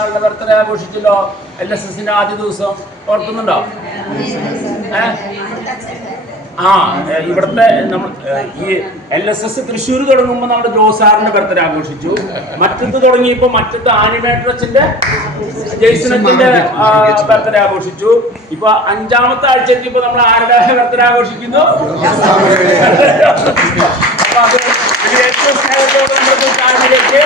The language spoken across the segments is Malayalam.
ഒരാളുടെ ബർത്ത്ഡേ ആഘോഷിച്ചല്ലോ LSSന്റെ ആദ്യ ദിവസം, ഓർക്കുന്നുണ്ടോ? ഇവിടുത്തെ നമ്മൾ ഈ LSS തൃശ്ശൂർ തുടങ്ങുമ്പോൾ നമ്മുടെ ജോസാറിന്റെ ബർത്ത്ഡേ ആഘോഷിച്ചു. മറ്റത്ത് തുടങ്ങിയപ്പോ മറ്റത്ത് ആനിമേറ്ററച്ചിന്റെ ജെയ്സണത്തിന്റെ ബർത്ത്ഡേ ആഘോഷിച്ചു. ഇപ്പൊ 5ാമത്തെ ആഴ്ച എത്തിയപ്പോ നമ്മൾ ആരുടെ ബർത്ത്ഡേ ആഘോഷിക്കുന്നു? അപ്പൊ അത് ഏറ്റവും സ്നേഹത്തോടെ നമ്മുടെ ഫാമിലിക്ക്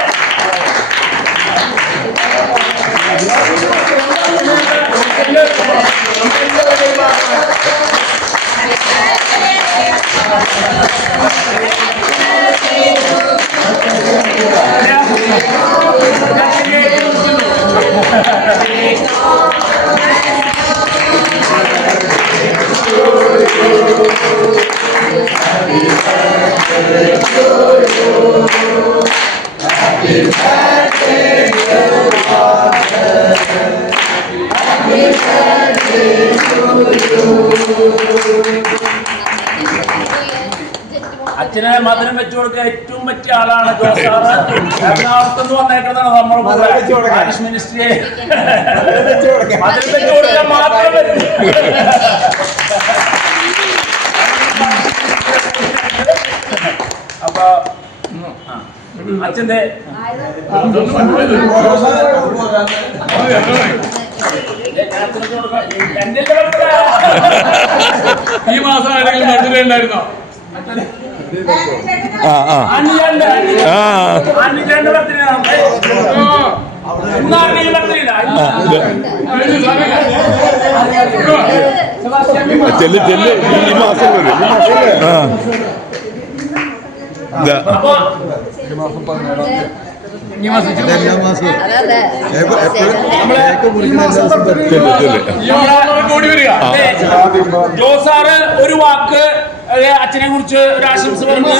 അച്ഛനെ മധുരം വെച്ചു കൊടുക്കാൻ ഏറ്റവും പറ്റിയ ആളാണ് ജോസാറ്. എറണാകുളത്തുനിന്ന് വന്നേക്കുന്നതാണ് നമ്മൾ മിനിസ്ട്രിയെ മധുരം വെച്ചു കൊടുക്കാൻ മാത്രം പറ്റും. അപ്പൊ അച്ഛന്റെ ഈ മാസം ആരെങ്കിലും ഉണ്ടായിരുന്നോ? ചെല്ല് ചെല്ല് ഈ മാസം വരും. ജോസാറ് ഒരു വാക്ക് അച്ഛനെ കുറിച്ച് ഒരു ആശംസ പറഞ്ഞു.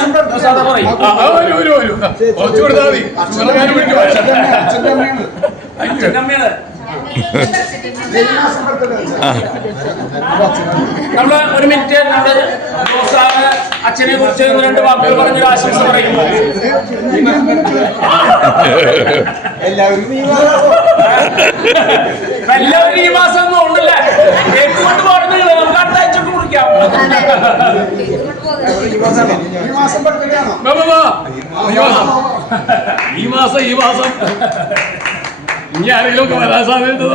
നമ്മള് ഒരു മിനിറ്റ് നമ്മള് ജോസാറ് അച്ഛനെ കുറിച്ച് 2 വാക്കുകൾ പറഞ്ഞൊരു ആശംസ പറയും. എല്ലാവരും ഈ മാസം ഒന്നും ഉണ്ടല്ലേ? കേട്ടുകൊണ്ട് പറഞ്ഞു നമുക്ക് അടുത്ത ആഴ്ച കുറിക്കാം. ഈ മാസം ഇനി ആരെങ്കിലും ഒക്കെ വരാൻ സാധ്യതയുണ്ടോ?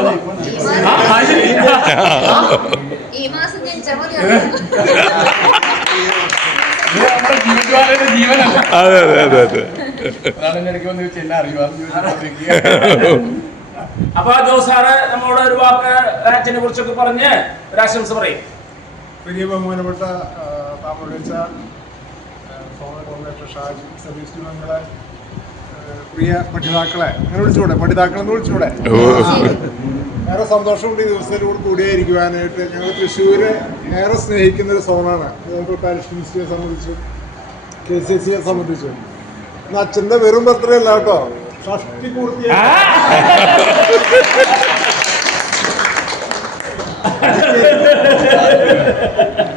ജീവനല്ല. അതെ അതെ അതെ അതെ. അപ്പൊ ജോസാറ് നമ്മളോട് ഒരു വാക്ക് അച്ഛനെ കുറിച്ചൊക്കെ പറഞ്ഞ് ഒരാശംസ പറയും. വലിയ ബഹുമാനപ്പെട്ട താമരച്ച ഷാജി സതീഷ് ഞങ്ങളെ പ്രിയ പഠിതാക്കളെ അങ്ങനെ വിളിച്ചുകൂടെ? പഠിതാക്കളെന്ന് വിളിച്ചുകൂടെ? ഏറെ സന്തോഷമുണ്ട് ഈ ദിവസത്തിലൂടെ കൂടിയായിരിക്കുവാനായിട്ട്. ഞങ്ങൾ തൃശ്ശൂര് ഏറെ സ്നേഹിക്കുന്ന ഒരു സോണാണ്. പാരിഷ് മിനിസ്ട്രിയെ സംബന്ധിച്ചും KCCയെ സംബന്ധിച്ചും. എന്നാൽ അച്ഛൻ്റെ വെറും ബർത്ത്ഡേ അല്ല കേട്ടോ, ഷഷ്ടി പൂർത്തിയായി.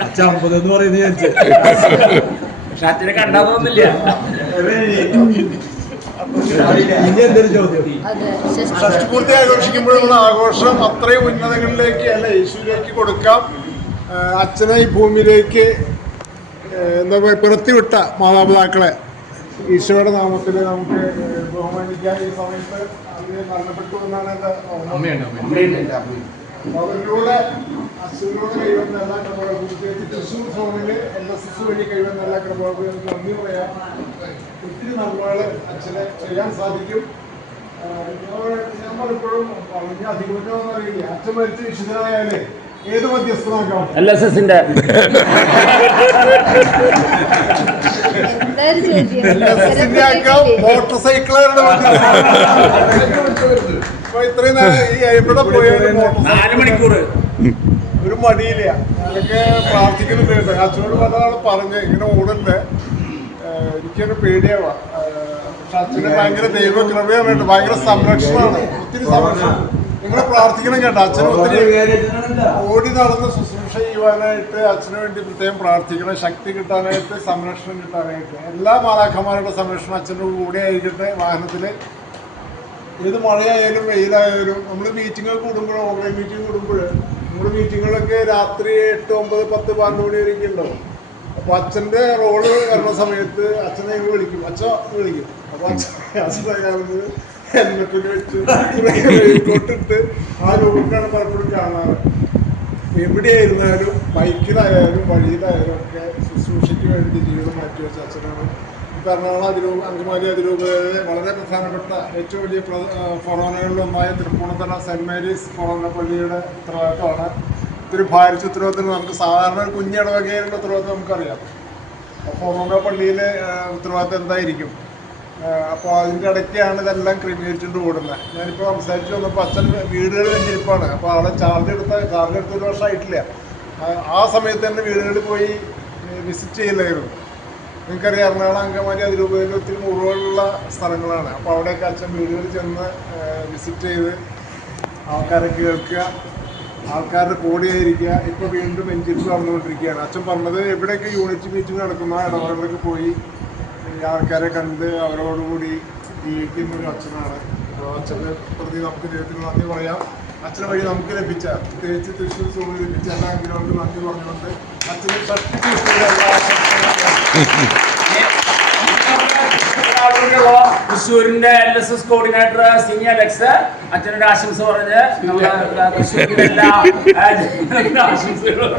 അച്ഛൻ 50 എന്ന് പറയുന്നത് പക്ഷെ അച്ഛനെ കണ്ടാ തോന്നില്ല. ഷഷ്ടി പൂർത്തി ആഘോഷിക്കുമ്പോഴുള്ള ആഘോഷം അത്രയും ഉന്നതങ്ങളിലേക്ക് അല്ല യേശുവിലേക്ക് കൊടുക്കാം. അച്ഛനെ ഈ ഭൂമിയിലേക്ക് എന്താ പറയുക പിറത്തിവിട്ട മാതാപിതാക്കളെ ഈശോയുടെ നാമത്തിൽ നമുക്ക് ബഹുമാനിക്കാൻ ഈ സമയത്ത് അതിന് മരണപ്പെട്ടു എന്നാണ് എൻ്റെ അവരിലൂടെ അച്ഛനോട് കൈവന്ന എല്ലാ ക്രമങ്ങൾക്കും പ്രത്യേകിച്ച് തൃശ്ശൂർ സോണിൽ LSS വഴി കൈവന്ന എല്ലാ ക്രമങ്ങൾക്കും നന്ദി പറയാം. ഒത്തിരി നന്മകൾ അച്ഛനെ ചെയ്യാൻ സാധിക്കും. ഞാൻ പലപ്പോഴും പറഞ്ഞ അധികമൊന്നും അറിയില്ല. അച്ഛൻ മരിച്ച വിശുദ്ധനായാലേ ഏത് മധ്യസ്ഥനാക്കാം? LSSന്റെ ആക്കാം, മോട്ടോർ സൈക്കിളുകളുടെ ഇപ്പൊ ഇത്രയും ഈ എവിടെ പോയാലും 4 മണിക്കൂർ ഒരു മടിയില്ല. അതൊക്കെ പ്രാർത്ഥിക്കുന്നുണ്ട്. അച്ഛനോട് പലതാണ് പറഞ്ഞ് ഇങ്ങനെ ഓടല്ലേ, എനിക്കൊരു പേടിയാവാ. പക്ഷെ അച്ഛന് ഭയങ്കര ദൈവകൃപയാണ് വേണ്ടത്, ഭയങ്കര സംരക്ഷണമാണ്, ഒത്തിരി സംരക്ഷണം. നിങ്ങൾ പ്രാർത്ഥിക്കണം കേട്ടോ. അച്ഛന് ഒത്തിരി ഓടി നടന്ന് ശുശ്രൂഷ ചെയ്യുവാനായിട്ട് അച്ഛന് വേണ്ടി പ്രത്യേകം പ്രാർത്ഥിക്കണം. ശക്തി കിട്ടാനായിട്ട്, സംരക്ഷണം കിട്ടാനായിട്ട് എല്ലാ മാലാഖമാരുടെ സംരക്ഷണം അച്ഛൻ്റെ കൂടെ ആയിരിക്കട്ടെ. വാഹനത്തിൽ ഏത് മഴയായാലും വെയിലായാലും നമ്മൾ മീറ്റിങ്ങുകൾ കൂടുമ്പോൾ ഓൺലൈൻ മീറ്റിംഗ് കൂടുമ്പോൾ നമ്മുടെ മീറ്റിങ്ങുകളൊക്കെ രാത്രി 8, 9, 10, 12 മണി വരെയൊക്കെ ഉണ്ടാവും. അപ്പോൾ അച്ഛൻ്റെ റോള് വരുന്ന സമയത്ത് അച്ഛനെ ഞങ്ങൾ വിളിക്കും, അച്ഛൻ വിളിക്കും. അപ്പോൾ അച്ഛൻ ഹെൽമെറ്റൊക്കെ വെച്ച് കൊട്ടിട്ട് ആ റോഡിലാണ് പലപ്പോഴും കാണാറ്. എവിടെയായിരുന്നാലും ബൈക്കിലായാലും വഴിയിലായാലും ഒക്കെ ശുശ്രൂഷയ്ക്ക് വേണ്ടി ജീവിതം മാറ്റിവെച്ച അച്ഛനാണ്. എറണാകുളം അങ്കമാലി അതിരൂപതയിലെ വളരെ പ്രധാനപ്പെട്ട ഏറ്റവും വലിയ ഫൊറോനകളിലൊന്നായ തൃപ്പൂണിത്തറ സെൻറ് മേരീസ് ഫൊറോന പള്ളിയുടെ ഉത്തരവാദിത്തമാണ്. ഇത്തിരി ഭാരിച്ച ഉത്തരവാദിത്തം നമുക്ക് സാധാരണ ഒരു കുഞ്ഞിടവകയിലുള്ള ഉത്തരവാദിത്തം നമുക്കറിയാം. ഫൊറോന പള്ളിയിലെ ഉത്തരവാദിത്തം എന്തായിരിക്കും? അപ്പോൾ അതിൻ്റെ ഇടയ്ക്കാണ് ഇതെല്ലാം ക്രമീകരിച്ചുകൊണ്ട് ഓടുന്നത്. ഞാനിപ്പോൾ സംസാരിച്ച് വന്നപ്പോൾ അച്ഛൻ വീടുകളിൽ ഇരിപ്പാണ്. അപ്പോൾ അവിടെ ചാർജ് എടുത്ത 1 വർഷമായിട്ടില്ല. ആ സമയത്ത് തന്നെ വീടുകളിൽ പോയി വിസിറ്റ് ചെയ്യില്ലായിരുന്നു. നിങ്ങൾക്കറിയാം, എറണാകുളം അങ്കമാലി അതിരൂപതയിൽ ഒത്തിരി മുറിവുകളുള്ള സ്ഥലങ്ങളാണ്. അപ്പോൾ അവിടെയൊക്കെ അച്ഛൻ വീടുകളിൽ ചെന്ന് വിസിറ്റ് ചെയ്ത് ആൾക്കാരെ കേൾക്കുക, ആൾക്കാരുടെ കൂടെയായിരിക്കുക. ഇപ്പോൾ വീണ്ടും എൻജിനിൽ നടന്നുകൊണ്ടിരിക്കുകയാണ്. അച്ഛൻ പറഞ്ഞത് എവിടെയൊക്കെ യൂണിറ്റ് മീറ്റിംഗ് നടക്കുന്ന ആ ഇടവകളിലൊക്കെ പോയി ആൾക്കാരെ കണ്ട് അവരോടുകൂടി ജീവിക്കുന്ന ഒരു അച്ഛനാണ്. അപ്പോൾ അച്ഛനെ പ്രതി നമുക്ക് ദൈവത്തിന് നന്ദി പറയാം. അച്ഛനെ വഴി നമുക്ക് ലഭിച്ച, പ്രത്യേകിച്ച് തൃശ്ശൂർ സോണിൽ ലഭിച്ച എല്ലാ അംഗങ്ങൾക്ക് നന്ദി പറഞ്ഞുകൊണ്ട് അച്ഛനെ തൃശ്ശൂരിന്റെ LSS കോർഡിനേറ്റർ സിനി അലക്സ് അച്ഛനോട് ആശംസ പറഞ്ഞ് തൃശ്ശൂരിന്റെ എല്ലാ ആശംസകളും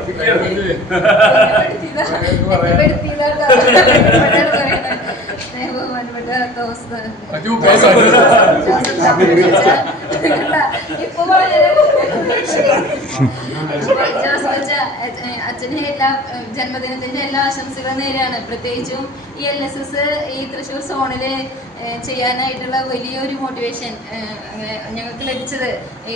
അച്ഛന് എല്ലാ ജന്മദിനത്തിന്റെ എല്ലാ ആശംസകളും നേരെയാണ്. പ്രത്യേകിച്ചും ഈ LSS ഈ തൃശ്ശൂർ സോണില് ചെയ്യാനായിട്ടുള്ള വലിയൊരു മോട്ടിവേഷൻ ഞങ്ങൾക്ക് ലഭിച്ചത് ഈ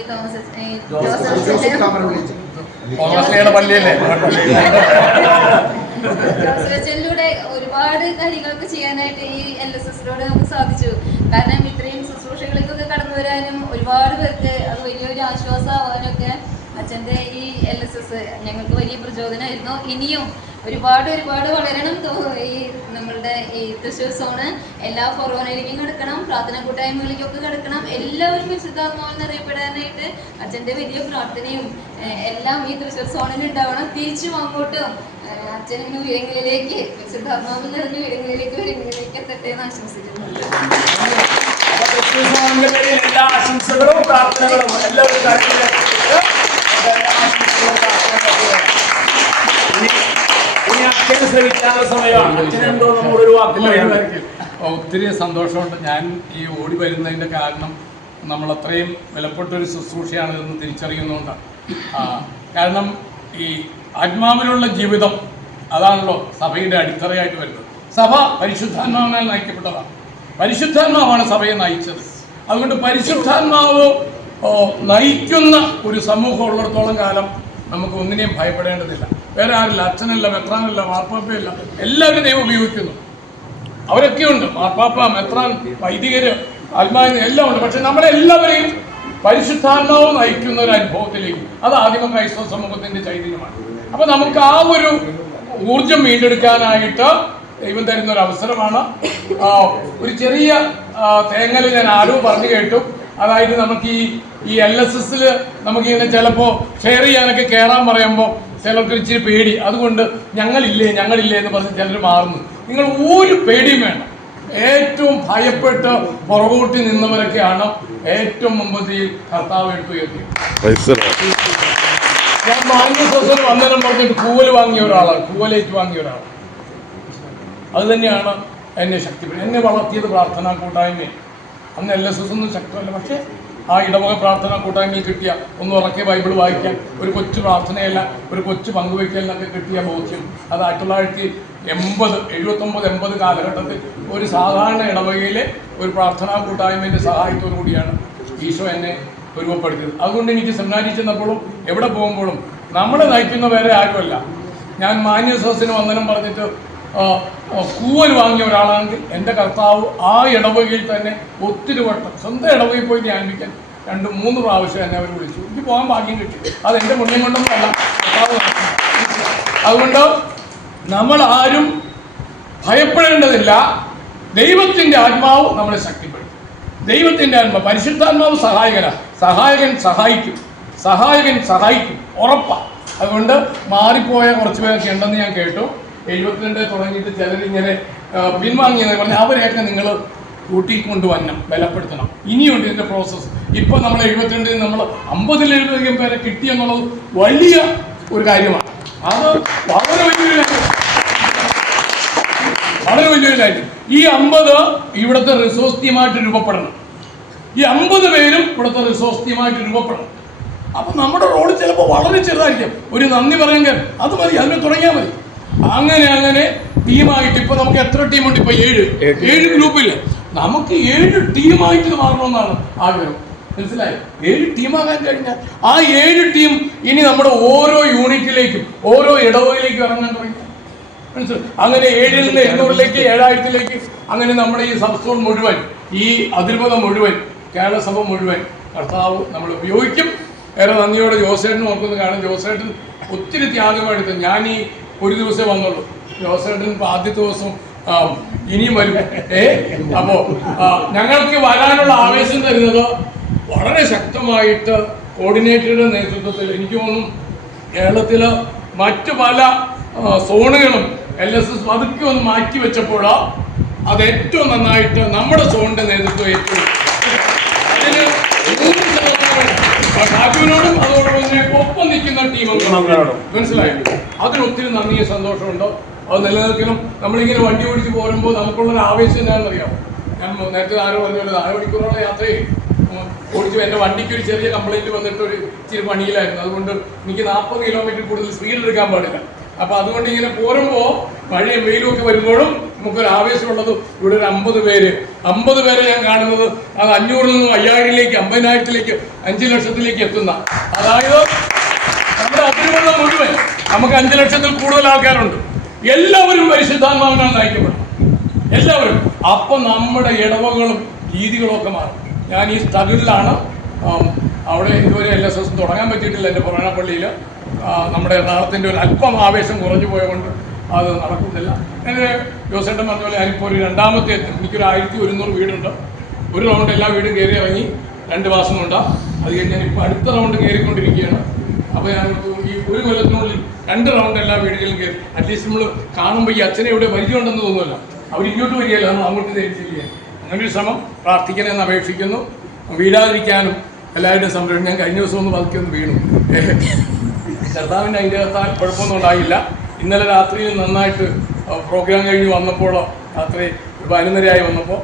ജോസഫച്ചനിലൂടെ ഒരുപാട് കാര്യങ്ങൾക്ക് ചെയ്യാനായിട്ട് ഈ LSSലൂടെ നമുക്ക് സാധിച്ചു. കാരണം ഇത്രയും ശുശ്രൂഷകളിലേക്കൊക്കെ കടന്നു വരാനും ഒരുപാട് പേർക്ക് അത് വലിയൊരു ആശ്വാസമാവാനൊക്കെ അച്ഛൻ്റെ ഈ LSS ഞങ്ങൾക്ക് വലിയ പ്രചോദനമായിരുന്നു. ഇനിയും ഒരുപാട് വളരണം. ഈ നമ്മളുടെ ഈ തൃശ്ശൂർ സോണ് എല്ലാ ഫൊറോനയിലേക്കും കിടക്കണം, പ്രാർത്ഥനാ കൂട്ടായ്മകളിലേക്കൊക്കെ കിടക്കണം. എല്ലാവരും വിശുദ്ധാത്മാവെന്ന് അറിയപ്പെടാനായിട്ട് അച്ഛൻ്റെ വലിയ പ്രാർത്ഥനയും എല്ലാം ഈ തൃശ്ശൂർ സോണിൽ ഉണ്ടാവണം. തിരിച്ചും അങ്ങോട്ടും അച്ഛൻ ഇന്ന് ഉയരങ്ങളിലേക്ക് വിശുദ്ധാത്മാവിൽ നിറഞ്ഞ ഉയരങ്ങളിലേക്ക് എത്തട്ടെ എന്ന് ആശംസിക്കുന്നു. എല്ലാ ആശംസകളും പ്രാർത്ഥനകളും എല്ലാവരും ഒത്തിരി സന്തോഷമുണ്ട്. ഞാൻ ഈ ഓടി വരുന്നതിൻ്റെ കാരണം നമ്മൾ അത്രയും വിലപ്പെട്ടൊരു ശുശ്രൂഷയാണ് ഇതെന്ന് തിരിച്ചറിയുന്നതുകൊണ്ടാണ്. കാരണം ഈ ആത്മാവിലുള്ള ജീവിതം അതാണല്ലോ സഭയുടെ അടിത്തറയായിട്ട് വരുന്നത്. സഭ പരിശുദ്ധാത്മാവിനാൽ നയിക്കപ്പെട്ടതാണ്. പരിശുദ്ധാത്മാവാണ് സഭയെ നയിച്ചത്. അതുകൊണ്ട് പരിശുദ്ധാത്മാവ് നയിക്കുന്ന ഒരു സമൂഹം ഉള്ളിടത്തോളം കാലം നമുക്ക് ഒന്നിനെയും ഭയപ്പെടേണ്ടതില്ല. വേറെ ആരില്ല, അച്ഛനല്ല, മെത്രാനല്ല, മാർപ്പാപ്പയല്ല, എല്ലാവരും ദൈവം ഉപയോഗിക്കുന്നു. അവരൊക്കെയുണ്ട്, മാർപ്പാപ്പ, മെത്രാൻ, വൈദികര്, ആത്മാവിന് എല്ലാം ഉണ്ട്. പക്ഷെ നമ്മളെല്ലാവരെയും പരിശുദ്ധാത്മാവ് നയിക്കുന്ന ഒരു അനുഭവത്തിലേക്ക്, അത് ആദിമ ക്രൈസ്തവ സമൂഹത്തിന്റെ ചൈതന്യമാണ്. അപ്പൊ നമുക്ക് ആ ഒരു ഊർജം വീണ്ടെടുക്കാനായിട്ട് ദൈവം തരുന്ന ഒരു അവസരമാണ്. ഒരു ചെറിയ തേങ്ങല് ഞാൻ ആരോ പറഞ്ഞു കേട്ടു. അതായത് നമുക്ക് ഈ LSSൽ നമുക്കിങ്ങനെ ചിലപ്പോൾ ഷെയർ ചെയ്യാനൊക്കെ കയറാൻ പറയുമ്പോൾ ചിലർക്ക് ഇച്ചിരി പേടി. അതുകൊണ്ട് ഞങ്ങളില്ലേ എന്ന് പറഞ്ഞ് ചിലർ മാറുന്നു. നിങ്ങൾ ഒരു പേടിയും വേണ്ട. ഏറ്റവും ഭയപ്പെട്ട് പുറകോട്ടി നിന്നവരൊക്കെയാണ് ഏറ്റവും മുമ്പത്തിൽ കർത്താവ് എടുത്തുയർത്തിയത്. ഞാൻ മാന്യസോസൽ വന്ദനം പറഞ്ഞിട്ട് കൂവൽ വാങ്ങിയ ഒരാളാണ്, കൂവലേറ്റ് വാങ്ങിയ ഒരാളാണ്. അത് തന്നെയാണ് എന്നെ ശക്തിപ്പെടുത്തി. എന്നെ വളർത്തിയത് പ്രാർത്ഥനാ കൂട്ടായ്മയെ. അന്ന് LSS ഒന്നും ശക്തമല്ല, പക്ഷേ ആ ഇടവക പ്രാർത്ഥനാ കൂട്ടായ്മയിൽ കിട്ടിയ ഒന്ന് ഉറക്കെ ബൈബിൾ വായിക്കാൻ, ഒരു കൊച്ചു പ്രാർത്ഥനയല്ല, ഒരു കൊച്ചു പങ്കുവയ്ക്കലിനൊക്കെ കിട്ടിയ ബോധ്യം, അത് 1979-80 കാലഘട്ടത്തിൽ ഒരു സാധാരണ ഇടവകയിലെ ഒരു പ്രാർത്ഥനാ കൂട്ടായ്മയുടെ സഹായത്തോടു കൂടിയാണ് ഈശോ എന്നെ രൂപപ്പെടുത്തിയത്. അതുകൊണ്ട് എനിക്ക് സെമിനാരിൽ ചെന്നപ്പോഴും എവിടെ പോകുമ്പോഴും നമ്മളെ നയിക്കുന്ന വേറെ ആരുമല്ല. ഞാൻ മാന്യസോസിന് വന്ദനം പറഞ്ഞിട്ട് കൂവൽ വാങ്ങിയ ഒരാളാണെങ്കിൽ എൻ്റെ കർത്താവ് ആ ഇടവകയിൽ തന്നെ ഒത്തിരി വട്ടം സ്വന്തം ഇടവകയിൽ പോയി ധ്യാനിക്കാൻ 2-3 പ്രാവശ്യം എന്നെ അവർ വിളിച്ചു. എനിക്ക് പോകാൻ ഭാഗ്യം കിട്ടി. അതെൻ്റെ പുണ്യം കൊണ്ടൊന്നുമല്ല, അതുകൊണ്ട് നമ്മൾ ആരും ഭയപ്പെടേണ്ടതില്ല. ദൈവത്തിൻ്റെ ആത്മാവ് നമ്മളെ ശക്തിപ്പെടുത്തും. ദൈവത്തിൻ്റെ ആത്മ പരിശുദ്ധാത്മാവ് സഹായകൻ സഹായിക്കും ഉറപ്പാണ്. അതുകൊണ്ട് മാറിപ്പോയ കുറച്ച് പേരൊക്കെ ഉണ്ടെന്ന് ഞാൻ കേട്ടു. 72 തുടങ്ങിയിട്ട് ചിലരിങ്ങനെ പിൻവാങ്ങിയെന്ന് പറഞ്ഞാൽ അവരെയൊക്കെ നിങ്ങൾ കൂട്ടിക്കൊണ്ടുവരണം, ബലപ്പെടുത്തണം. ഇനിയുണ്ട് ഇതിൻ്റെ പ്രോസസ്സ്. ഇപ്പം നമ്മൾ 72 നമ്മൾ 50-ലധികം പേരെ കിട്ടിയെന്നുള്ളത് വലിയ ഒരു കാര്യമാണ്. അത് വളരെ വലിയൊരു കാര്യം. ഈ 50 ഇവിടുത്തെ റിസോഴ്സ് ടീമായിട്ട് രൂപപ്പെടണം. ഈ 50 പേരും ഇവിടുത്തെ റിസോഴ്സ് ടീമായിട്ട് രൂപപ്പെടണം. അപ്പം നമ്മുടെ റോഡ് ചിലപ്പോൾ വളരെ ചെറുതായിരിക്കും. ഒരു നന്ദി പറയാൻ അത് മതി, അതിന് തുടങ്ങിയാൽ മതി. അങ്ങനെ ടീമായിട്ട് ഇപ്പൊ നമുക്ക് എത്ര ടീമുണ്ട്? ഇപ്പൊ 7 ഗ്രൂപ്പില്ല. നമുക്ക് 7 ടീമായിട്ട് മാറണമെന്നാണ് ആഗ്രഹം. മനസ്സിലായി? 7 ടീമാകാൻ കഴിഞ്ഞാൽ ആ 7 ടീം ഇനി നമ്മുടെ ഓരോ യൂണിറ്റിലേക്കും ഓരോ ഇടവയിലേക്കും ഇറങ്ങാൻ തുടങ്ങി. മനസ്സിലായി? അങ്ങനെ 7-ൽ നിന്ന് 800-ലേക്ക് 7000-ലേക്ക് അങ്ങനെ നമ്മുടെ ഈ സംസ്ഥാനം മുഴുവൻ, ഈ അതിർവതം മുഴുവൻ, കേരള സഭ മുഴുവൻ കർത്താവ് നമ്മൾ ഉപയോഗിക്കും. ഏറെ നന്ദിയോടെ ജോസേട്ടനും ഓർക്കുന്നു. കാരണം ജോസേട്ടൻ ഒത്തിരി ത്യാഗമെടുത്ത്. ഞാൻ ഈ ഒരു ദിവസമേ വന്നുള്ളൂ. ജോസേട്ടൻ ആദ്യത്തെ ദിവസം ഇനിയും വരും. അപ്പോ ഞങ്ങൾക്ക് വരാനുള്ള ആവേശം തരുന്നത് വളരെ ശക്തമായിട്ട് കോർഡിനേറ്ററുടെ നേതൃത്വത്തിൽ എനിക്ക് തോന്നുന്നു കേരളത്തില് മറ്റു പല സോണുകളും LSS പതുക്കെ ഒന്ന് മാറ്റി വെച്ചപ്പോൾ അത് ഏറ്റവും നന്നായിട്ട് നമ്മുടെ സോണിന്റെ നേതൃത്വം ഏറ്റവും അതിന് 100% ഷാജുവിനോടും അതോടൊപ്പം ഒപ്പം നിൽക്കുന്ന ടീമംഗങ്ങളോടും മനസ്സിലായില്ലേ? അതിനൊത്തിരി നന്ദിയും സന്തോഷമുണ്ടോ. അത് നിലനിൽക്കണം. നമ്മളിങ്ങനെ വണ്ടി ഓടിച്ച് പോരുമ്പോൾ നമുക്കുള്ളൊരു ആവേശം എന്താണെന്നറിയാമോ? ഞാൻ നേരത്തെ ആരോ പറഞ്ഞത് 4 മണിക്കൂറോളം യാത്രയെ ഓടിച്ചു. എൻ്റെ വണ്ടിക്ക് ഒരു ചെറിയ കംപ്ലൈൻറ്റ് വന്നിട്ട് ഒരു ഇച്ചിരി പണിയിലായിരുന്നു. അതുകൊണ്ട് എനിക്ക് 40 കിലോമീറ്റർ കൂടുതൽ സ്പീഡിൽ എടുക്കാൻ പാടില്ല. അപ്പം അതുകൊണ്ട് ഇങ്ങനെ പോരുമ്പോൾ മഴയും വെയിലും ഒക്കെ വരുമ്പോഴും നമുക്കൊരു ആവേശമുള്ളത് ഇവിടെ ഒരു 50 പേരെ ഞാൻ കാണുന്നത് അത് 500-ൽ നിന്നും 5000-ലേക്ക് 50,000-ലേക്ക് 5 ലക്ഷത്തിലേക്ക് എത്തുന്ന, അതായത് നമ്മുടെ അതിരുവെള്ളം മുഴുവൻ നമുക്ക് 5 ലക്ഷത്തിൽ കൂടുതൽ ആൾക്കാരുണ്ട്. എല്ലാവരും പരിശുദ്ധാത്മാവിനാൽ നയിക്കപ്പെടും. എല്ലാവരും. അപ്പം നമ്മുടെ ഇടവകളും രീതികളും ഒക്കെ മാറും. ഞാൻ ഈ സ്ഥലത്തിലാണ്. അവിടെ ഇതുവരെ LSS തുടങ്ങാൻ പറ്റിയിട്ടില്ല. എൻ്റെ പുറാണപ്പള്ളിയിൽ നമ്മുടെ എറണാകുളത്തിൻ്റെ ഒരു അല്പം ആവേശം കുറഞ്ഞു പോയതുകൊണ്ട് അത് നടക്കുന്നില്ല. എൻ്റെ ജോസേട്ടൻ പറഞ്ഞ പോലെ ഞാനിപ്പോൾ ഒരു രണ്ടാമത്തെ എനിക്കൊരു 1100 വീടുണ്ട്. ഒരു റൗണ്ട് എല്ലാ വീടും കയറി ഇറങ്ങി 2 മാസം കൊണ്ടാണ്. അത് കഴിഞ്ഞ് ഞാനിപ്പോൾ അടുത്ത റൗണ്ട് കയറിക്കൊണ്ടിരിക്കുകയാണ്. അപ്പോൾ ഞാൻ ഈ ഒരു കൊല്ലത്തിനുള്ളിൽ 2 റൗണ്ട് എല്ലാ വീടുകളിലും കയറി. അറ്റ്ലീസ്റ്റ് നമ്മൾ കാണുമ്പോൾ ഈ അച്ഛനെ ഇവിടെ പരിചയമുണ്ടെന്ന് തോന്നുന്നില്ല. അവർ ഇങ്ങോട്ട് വരികയല്ല, നമ്മൾ അങ്ങോട്ട് ധരിച്ചിരിക്കുക. അങ്ങനൊരു ശ്രമം പ്രാർത്ഥിക്കണമെന്ന് അപേക്ഷിക്കുന്നു. വീഴാതിരിക്കാനും എല്ലാവരുടെയും സംരക്ഷണം. ഞാൻ കഴിഞ്ഞ ദിവസം ഒന്ന് പതുക്കെ വീണു. കർത്താവിൻ്റെ അനുഗ്രഹത്താൽ കുഴപ്പമൊന്നും ഉണ്ടായില്ല. ഇന്നലെ രാത്രിയിൽ നന്നായിട്ട് പ്രോഗ്രാം കഴിഞ്ഞ് വന്നപ്പോൾ രാത്രി 11:30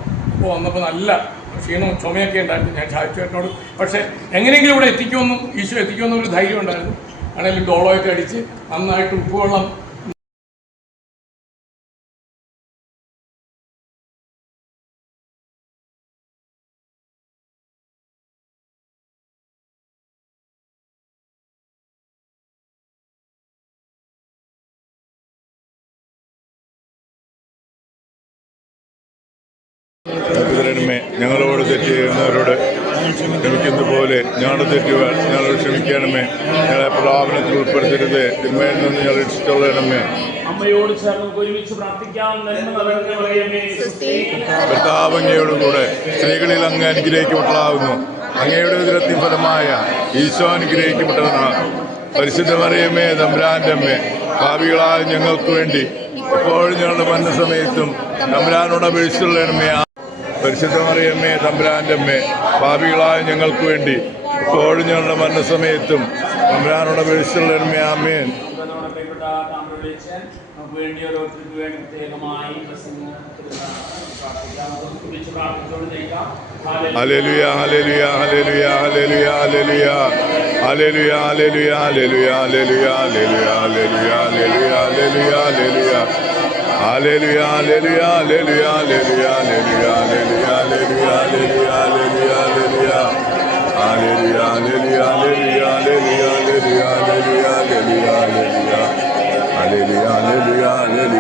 വന്നപ്പോൾ നല്ല ക്ഷീണവും ചുമയൊക്കെ ഉണ്ടായിരുന്നു. ഞാൻ ഷാജുവേട്ടനോട് പക്ഷേ എങ്ങനെയെങ്കിലും ഇവിടെ എത്തിക്കുമെന്നും ഈശോ എത്തിക്കുമെന്നൊരു ധൈര്യം ഉണ്ടായിരുന്നു. ആണെങ്കിലും ഡോളോയൊക്കെ അടിച്ച് നന്നായിട്ട് ഉപ്പുവെള്ളം ഞങ്ങളോട് തെറ്റ് ചെയ്യുന്നവരോട് ക്ഷമിക്കുന്ന പോലെ ഞങ്ങളുടെ തെറ്റുകൾ ഞങ്ങളോട് ക്ഷമിക്കണമേ. ഞങ്ങളെ പ്രലോഭനത്തിൽ ഉൾപ്പെടുത്തരുത്, തിന്മയിൽ നിന്ന് ഞങ്ങൾ രക്ഷിച്ചുകൊള്ളണമേ. അമ്മയോട് ചേർന്ന് ഒരുമിച്ച് പ്രാർത്ഥിക്കാം. കർത്താവ് അങ്ങയോടുകൂടെ സ്ത്രീകളിൽ അങ്ങ് അനുഗ്രഹിക്കപ്പെട്ടതാകുന്നു. അങ്ങയുടെ ഉദരത്തിൻ ഫലമായ ഈശോ അനുഗ്രഹിക്കപ്പെട്ടവനാണ്. പരിശുദ്ധ മറിയമേ, തമ്പുരാന്റെ അമ്മേ, പാപികളായ ഞങ്ങൾക്ക് വേണ്ടി എപ്പോഴും ഞങ്ങളുടെ മരണസമയത്തും തമ്പുരാനോട് അപേക്ഷിച്ചുകൊള്ളണമേ. പരിശുദ്ധ മറിയമ്മേ, തമ്പുരാന്റെ അമ്മേ, പാപികളായ ഞങ്ങൾക്ക് വേണ്ടി എപ്പോഴും ഞങ്ങളുടെ മരണസമയത്തും തമ്പുരാനോട് അപേക്ഷിച്ചുകൊള്ളണമേ. Amen. Hallelujah, hallelujah, hallelujah, hallelujah, hallelujah, hallelujah, hallelujah, hallelujah, hallelujah, hallelujah, hallelujah, hallelujah, hallelujah. Hallelujah, hallelujah, hallelujah, hallelujah, hallelujah, hallelujah, hallelujah, hallelujah, hallelujah, hallelujah, hallelujah, hallelujah, hallelujah, hallelujah, hallelujah, hallelujah, hallelujah, hallelujah, hallelujah, hallelujah.